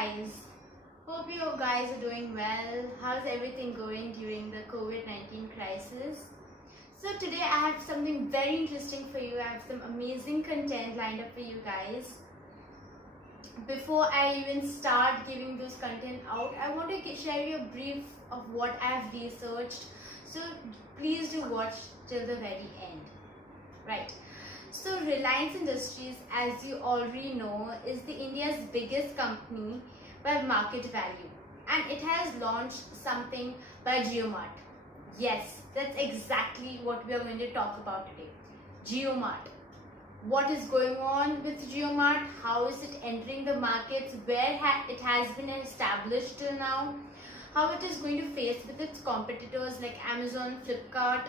guys. Hope you guys are doing well. How's everything going during the COVID-19 crisis? So today I have something very interesting for you. I have some amazing content lined up for you guys. Before I even start giving those content out, I want to share you a brief of what I have researched. So please do watch till the very end. Right. So Reliance Industries, as you already know, is the India's biggest company by market value, and it has launched something by Jiomart. Yes, that's exactly what we are going to talk about today. Jiomart. What is going on with Jiomart? How is it entering the markets? Where it has been established till now? How it is going to face with its competitors like Amazon, Flip-kart,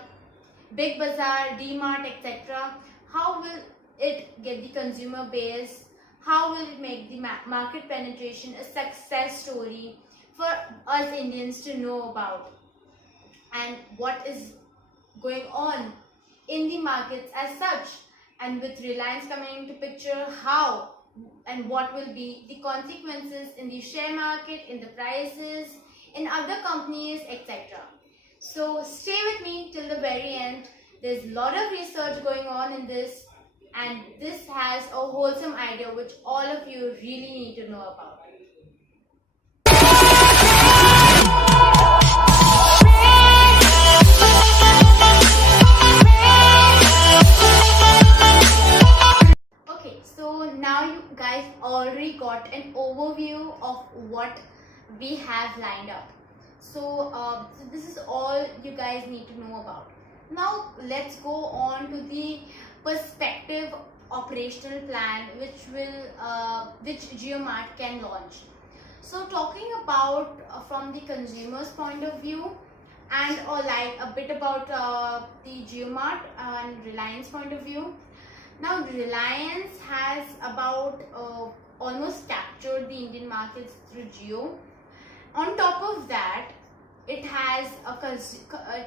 Big Bazaar, D-Mart, etc. How will it get the consumer base? How will it make the market penetration a success story for us Indians to know about? And what is going on in the markets as such? And with Reliance coming into picture, how and what will be the consequences in the share market, in the prices, in other companies, etc. So stay with me till the very end. There's a lot of research going on in this, and this has a wholesome idea which all of you really need to know about. Okay, so now you guys already got an overview of what we have lined up. So this is all you guys need to know about. Now let's go on to the perspective operational plan which Jiomart can launch. So talking about from the consumer's point of view, and like a bit about the Jiomart and Reliance point of view. Now Reliance has about almost captured the Indian markets through Jio. On top of that, it has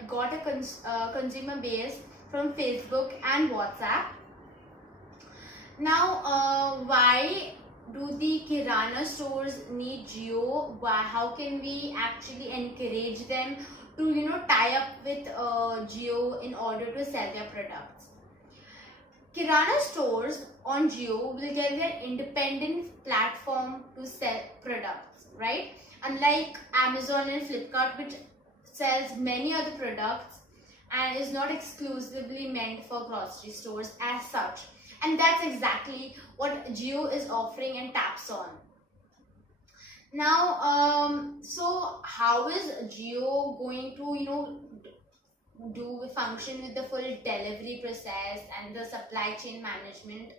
got a consumer base from Facebook and WhatsApp. Now, why do the Kirana stores need Jio? How can we actually encourage them to tie up with Jio in order to sell their products? Kirana stores on Jio will get their independent platform to sell products, right? Unlike Amazon and Flipkart, which sells many other products and is not exclusively meant for grocery stores as such. And that's exactly what Jio is offering and taps on. Now, so how is Jio going to, function with the full delivery process and the supply chain management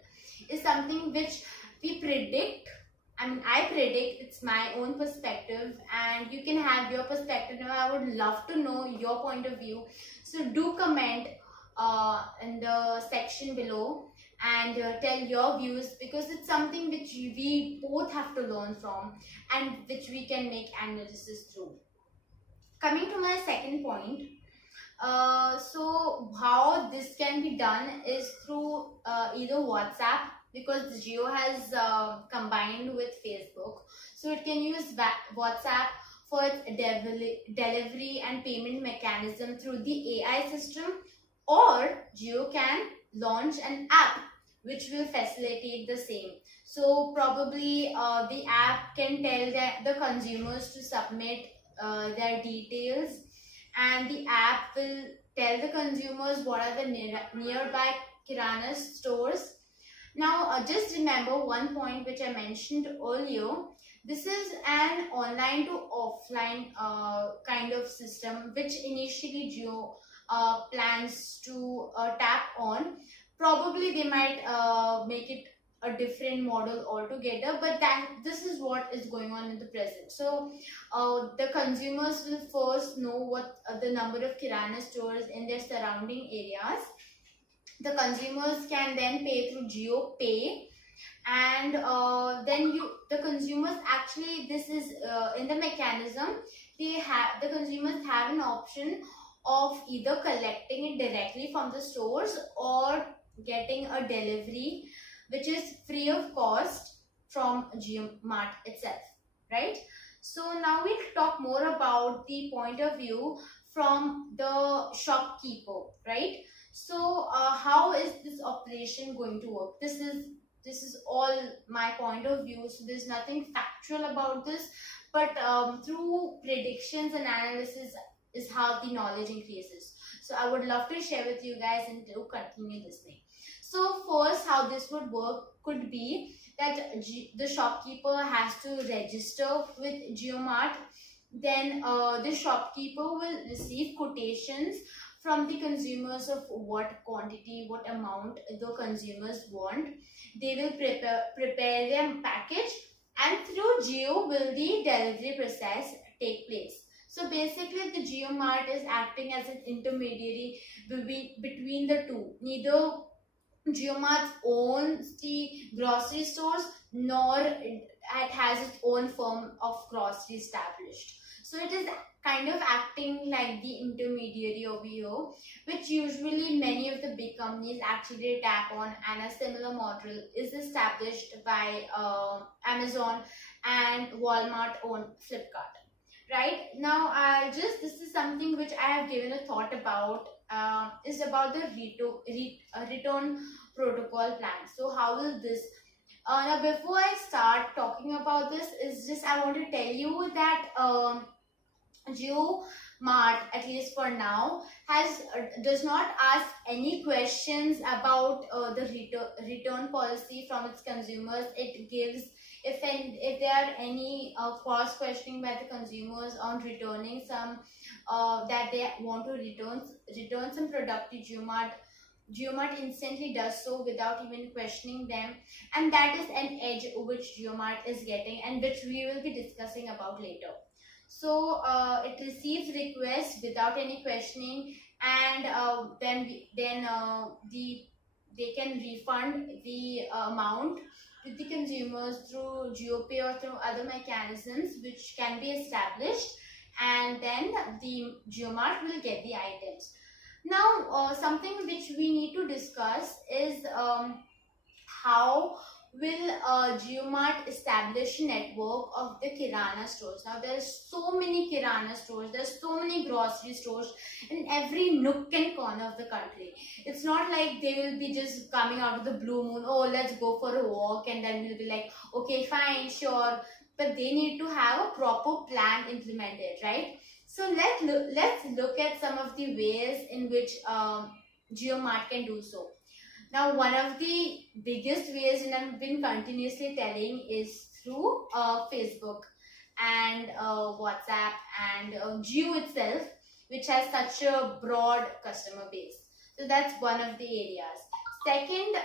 is something which we predict. I predict, it's my own perspective, and you can have your perspective. Now, I would love to know your point of view. So do comment in the section below and tell your views, because it's something which we both have to learn from and which we can make analysis through. Coming to my second point, so how this can be done is through either WhatsApp, because Jio has combined with Facebook, so it can use WhatsApp for its delivery and payment mechanism through the AI system, or Jio can launch an app which will facilitate the same. So probably the app can tell the consumers to submit their details, and the app will tell the consumers what are the nearby Kirana stores. Now, just remember one point which I mentioned earlier. This is an online to offline kind of system which initially Jio plans to tap on. Probably they might make it a different model altogether, but this is what is going on in the present. So the consumers will first know what the number of Kirana stores in their surrounding areas. The consumers can then pay through Jio Pay, and then the consumers actually, this is in the mechanism, the consumers have an option of either collecting it directly from the stores or getting a delivery which is free of cost from Jiomart itself. right? So now we'll talk more about the point of view from the shopkeeper, right? So how is this operation going to work? This is all my point of view, so there's nothing factual about this, but through predictions and analysis is how the knowledge increases. So I would love to share with you guys and to continue listening. So first, how this would work could be that the shopkeeper has to register with Jiomart. Then the shopkeeper will receive quotations from the consumers of what quantity, what amount the consumers want. They will prepare their package, and through Jio will the delivery process take place. So basically, the Jiomart is acting as an intermediary between the two. Neither Jiomart owns the grocery stores, nor it has its own firm of grocery established. So it is kind of acting like the intermediary over here, which usually many of the big companies actually tap on, and a similar model is established by Amazon and Walmart own Flip-kart. Right now, this is something which I have given a thought about. Is about the return protocol plan. So how will this now before I start talking about this, is just I want to tell you that Jiomart, at least for now, has does not ask any questions about the return policy from its consumers. It gives, if there are any cross questioning by the consumers on returning some that they want to return some product to Jiomart instantly does so without even questioning them, and that is an edge which Jiomart is getting, and which we will be discussing about later. So it receives requests without any questioning, and they can refund the amount to the consumers through GeoPay or through other mechanisms which can be established, and then the Jiomart will get the items. Now, something which we need to discuss is how will Jiomart establish a network of the Kirana stores. Now, there's so many Kirana stores, there's so many grocery stores in every nook and corner of the country. It's not like they will be just coming out of the blue moon, oh, let's go for a walk, and then we'll be like, okay, fine, sure. But they need to have a proper plan implemented, right? So let's look at some of the ways in which Jiomart can do so. Now, one of the biggest ways, and I've been continuously telling, is through Facebook and WhatsApp and Jio itself, which has such a broad customer base. So that's one of the areas. Second,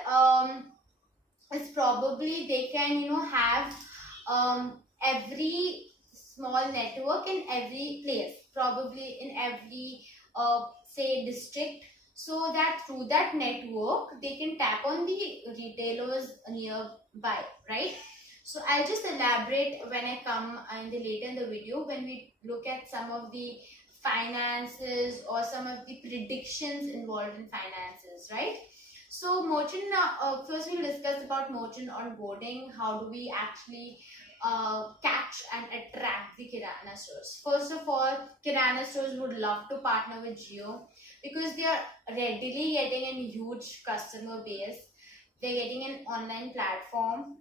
is probably they can have every small network in every place, probably in every say district, so that through that network they can tap on the retailers nearby, right? So I'll just elaborate when I come later in the video, when we look at some of the finances or some of the predictions involved in finances, right? So merchant, first we'll discuss about merchant onboarding. How do we actually catch and attract the Kirana stores? First of all, Kirana stores would love to partner with Jio, because they are readily getting a huge customer base. They're getting an online platform.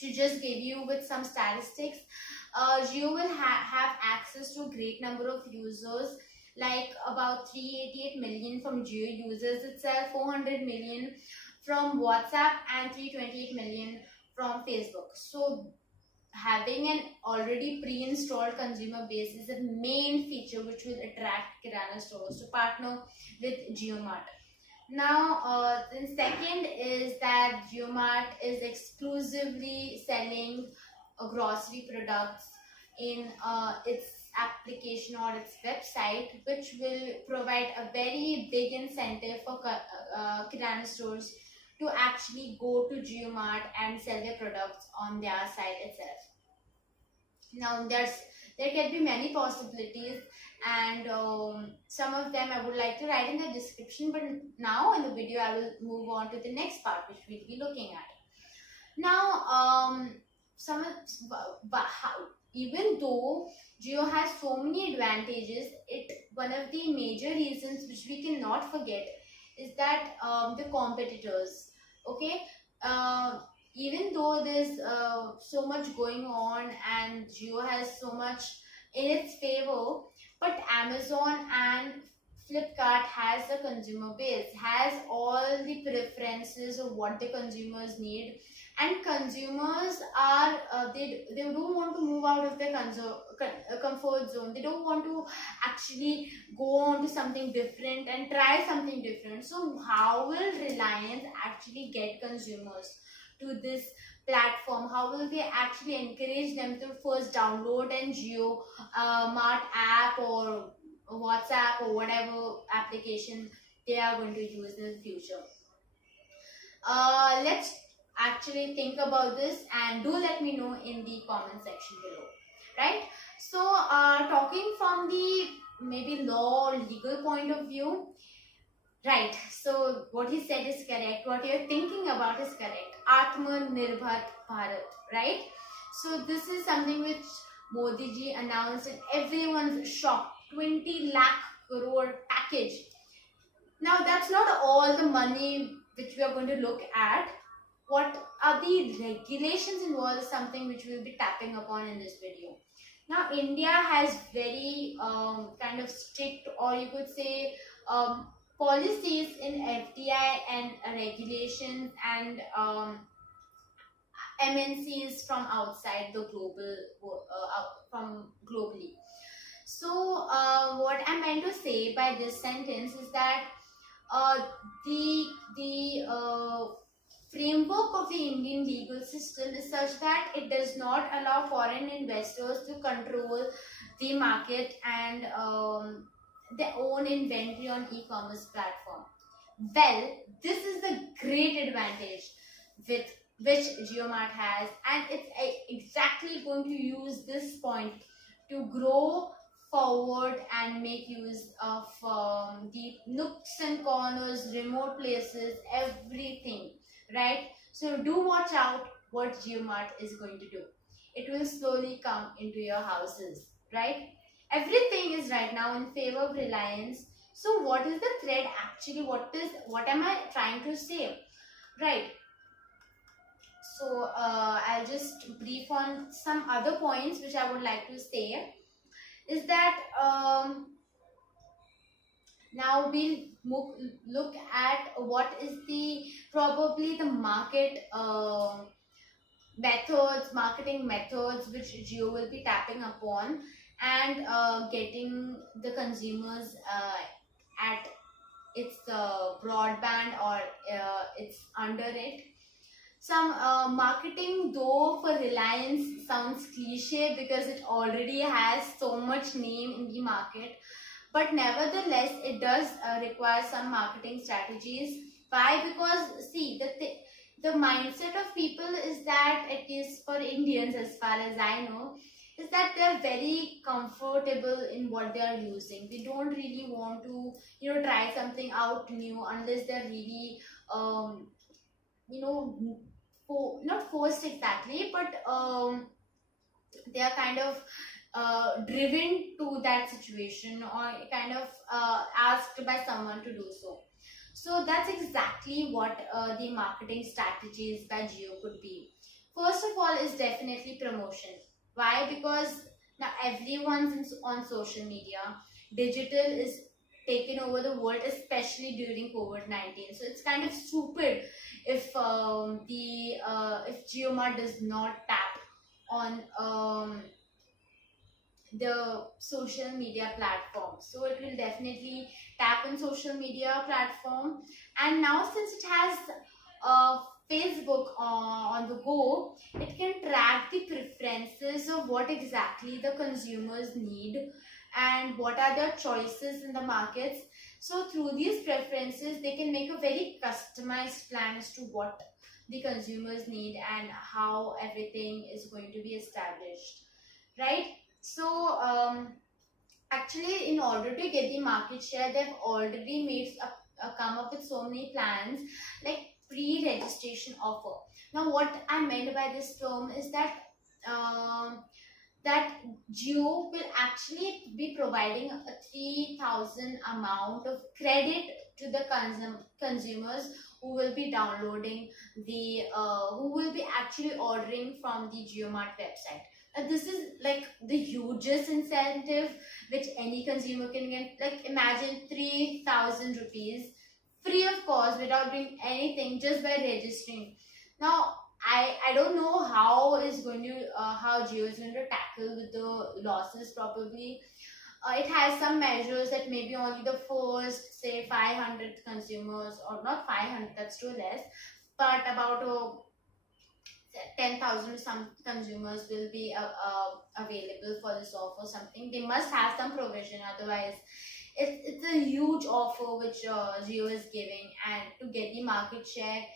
To just give you with some statistics, Jio will have access to a great number of users, like about 388 million from Jio users itself, 400 million from WhatsApp, and 328 million from Facebook. So having an already pre-installed consumer base is a main feature which will attract Kirana stores to partner with Jiomart. Now, the second is that Jiomart is exclusively selling grocery products in its application or its website, which will provide a very big incentive for Kirana stores to actually go to Jiomart and sell their products on their site itself. Now, there can be many possibilities, and some of them I would like to write in the description, but now in the video I will move on to the next part which we'll be looking at. Now, some even though Jio has so many advantages, one of the major reasons which we cannot forget is that the competitors. Okay, uh, even though there's so much going on and Jio has so much in its favor, but Amazon and Flipkart has a consumer base, has all the preferences of what the consumers need, and consumers are they don't want to move out of their comfort zone. They don't want to actually go on to something different and try something different. So how will Reliance actually get consumers to this platform? How will they actually encourage them to first download an Jiomart app or WhatsApp or whatever application they are going to use in the future? Let's actually think about this, and do let me know in the comment section below, right? So talking from the maybe law or legal point of view, right, so what he said is correct, what you're thinking about is correct. Atmanirbhar Bharat, right? So this is something which Modi ji announced and everyone's shocked. 20 lakh crore package. Now that's not all the money which we are going to look at. What are the regulations involved is something which we'll be tapping upon in this video. Now India has very kind of strict, or you could say policies in FDI and regulations and MNCs from outside the global, from globally. So what I meant to say by this sentence is that uh, the framework of the Indian legal system is such that it does not allow foreign investors to control the market and their own inventory on e-commerce platform. Well, this is the great advantage with which Jiomart has, and it's exactly going to use this point to grow forward and make use of the nooks and corners, remote places, everything, right? So do watch out what Jiomart is going to do. It will slowly come into your houses, right? Everything is right now in favor of Reliance. So what is the thread actually? What am I trying to say? Right. So I'll just brief on some other points which I would like to say. Is that now we'll look at what is the probably the marketing methods which Jio will be tapping upon and getting the consumers at its broadband or it's under it. Some marketing though for Reliance sounds cliche because it already has so much name in the market, but nevertheless it does require some marketing strategies. Why? Because see, the mindset of people is that, at least for Indians as far as I know, is that they're very comfortable in what they are using. They don't really want to try something out new unless they're really you know not forced exactly, but they are kind of driven to that situation or kind of asked by someone to do so. So that's exactly what the marketing strategies by Jio could be. First of all is definitely promotion. Why? Because now everyone's on social media. Digital is taken over the world, especially during COVID-19. So it's kind of stupid if if Jiomart does not tap on the social media platform. So it will definitely tap on social media platform, and now since it has Facebook on the go, it can track the preferences of what exactly the consumers need and what are their choices in the markets. So through these preferences, they can make a very customized plan as to what the consumers need and how everything is going to be established, right? So actually, in order to get the market share, they've already made come up with so many plans like pre-registration offer. Now, what I meant by this term is that Jio will actually be providing a 3,000 amount of credit to the consumers who will be downloading who will be actually ordering from the Jiomart website. This is like the hugest incentive which any consumer can get. Like imagine 3,000 rupees free of cost without doing anything, just by registering. Now I don't know how Jio is going to tackle with the losses. Probably it has some measures that maybe only the first say 500 consumers, or not 500, that's too less, but about 10,000 some consumers will be available for this offer. Something they must have some provision, otherwise it's a huge offer which Jio is giving, and to get the market share.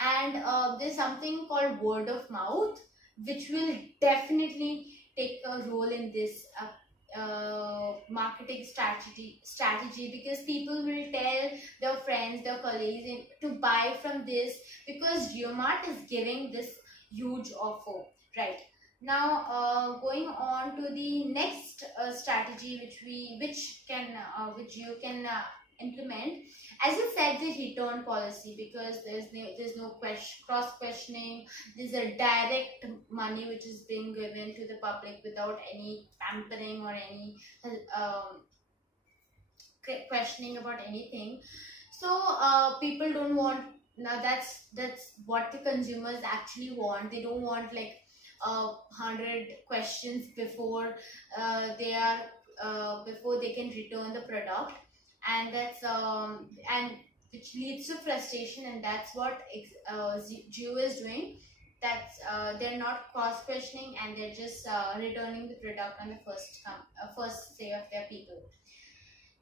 And there's something called word of mouth, which will definitely take a role in this marketing strategy, because people will tell their friends, their colleagues to buy from this, because Jiomart is giving this huge offer. Right now, going on to the next strategy which you can implement. As you said, the return policy, because there's no cross questioning. There's a direct money which is being given to the public without any pampering or any questioning about anything. So people don't want, now that's what the consumers actually want. They don't want like 100 questions before before they can return the product. And that's and which leads to frustration, and that's what Jio is doing. That's they're not cross questioning, and they're just returning the product on the first say of their people.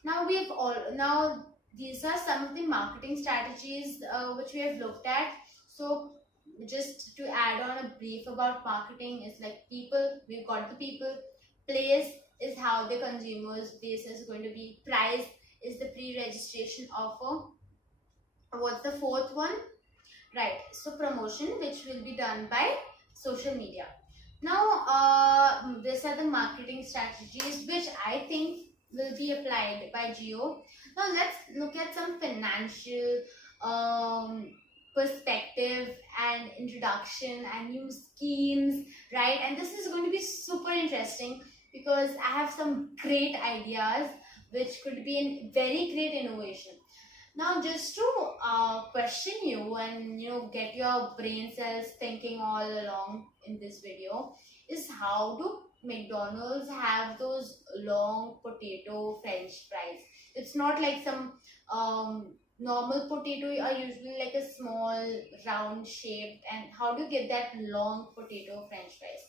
Now these are some of the marketing strategies which we have looked at. So just to add on a brief about marketing, is like people, we've got the people. Place is how the consumers base is going to be. Price is the pre-registration offer. What's the fourth one? Right, so promotion, which will be done by social media. Now these are the marketing strategies which I think will be applied by Jio. Now let's look at some financial perspective and introduction and new schemes, right? And this is going to be super interesting, because I have some great ideas which could be a very great innovation. Now, just to question you and get your brain cells thinking all along in this video, is how do McDonald's have those long potato French fries? It's not like some normal potato are usually like a small round shaped, and how do you get that long potato French fries?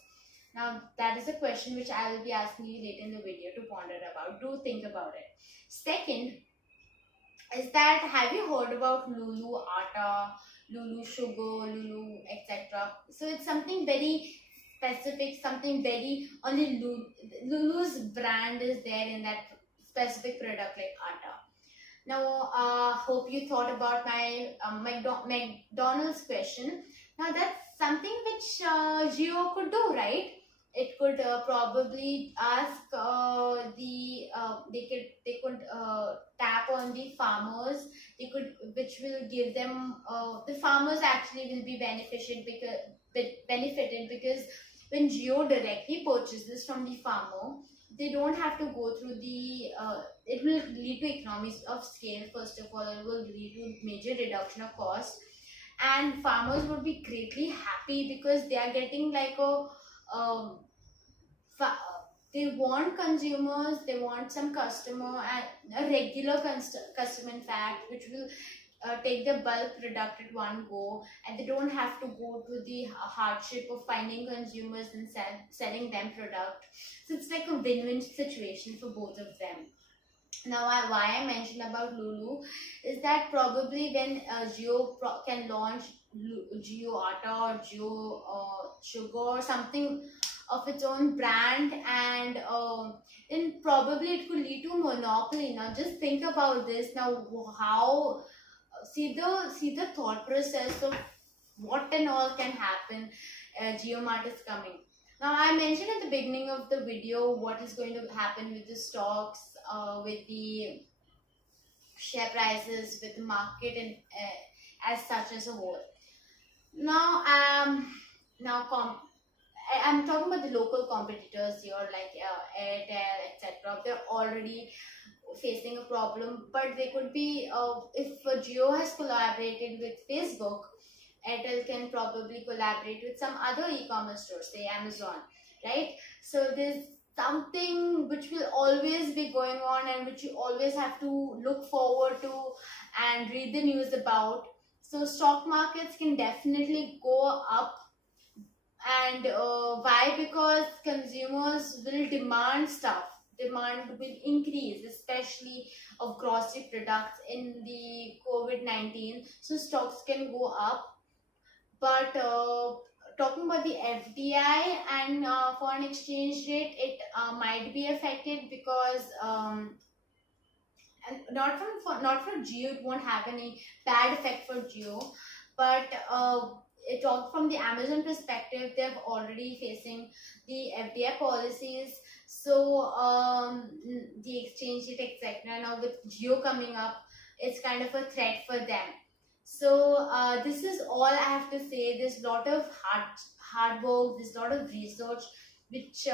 Now that is a question which I will be asking you later in the video to ponder about. Do think about it. Second is that, have you heard about Lulu Atta, Lulu Sugar, Lulu etc.? So it's something very specific, something very only Lulu's brand is there in that specific product like Atta. Now, hope you thought about my McDonald's question. Now that's something which Jio could do, right? It could probably ask they could tap on the farmers. Which will give them the farmers actually will be benefited, because when Jio directly purchases from the farmer, they don't have to go through the it will lead to economies of scale. First of all, it will lead to major reduction of cost, and farmers would be greatly happy, because they are getting like they want consumers, they want some customer, and a regular customer in fact, which will take the bulk product at one go, and they don't have to go to the hardship of finding consumers and selling them product. So it's like a win-win situation for both of them. Now, why I mentioned about Lulu is that probably when Jio can launch Jio Atta or Jio Sugar or something of its own brand, and then probably it could lead to monopoly. Now, just think about this. Now, how see the thought process of what and all can happen. Jiomart is coming. Now, I mentioned at the beginning of the video what is going to happen with the stocks, with the share prices, with the market, and as such as a whole. Now, I'm talking about the local competitors here, like Airtel, etc. They're already facing a problem, but they could be, if Jio has collaborated with Facebook, Airtel can probably collaborate with some other e-commerce stores, say Amazon, right? So there's something which will always be going on and which you always have to look forward to and read the news about. So stock markets can definitely go up, and why? Because consumers will demand stuff. Demand will increase, especially of grocery products in the COVID-19. So stocks can go up. But talking about the FDI and foreign exchange rate, it might be affected because and not for Geo, it won't have any bad effect for Geo, but it talk from the Amazon perspective, they're already facing the FDI policies. So the exchange rate, etc. Now with Geo coming up, it's kind of a threat for them. So this is all I have to say. There's a lot of hard work, there's a lot of research which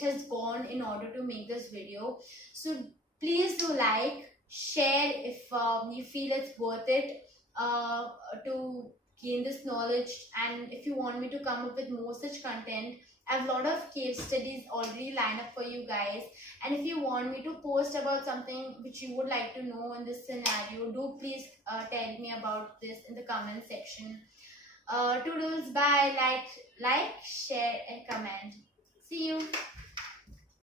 has gone in order to make this video. So please do like, share if you feel it's worth it to gain this knowledge. And if you want me to come up with more such content, I have a lot of case studies already lined up for you guys. And if you want me to post about something which you would like to know in this scenario, do please tell me about this in the comment section. Toodles, bye. Like, share and comment.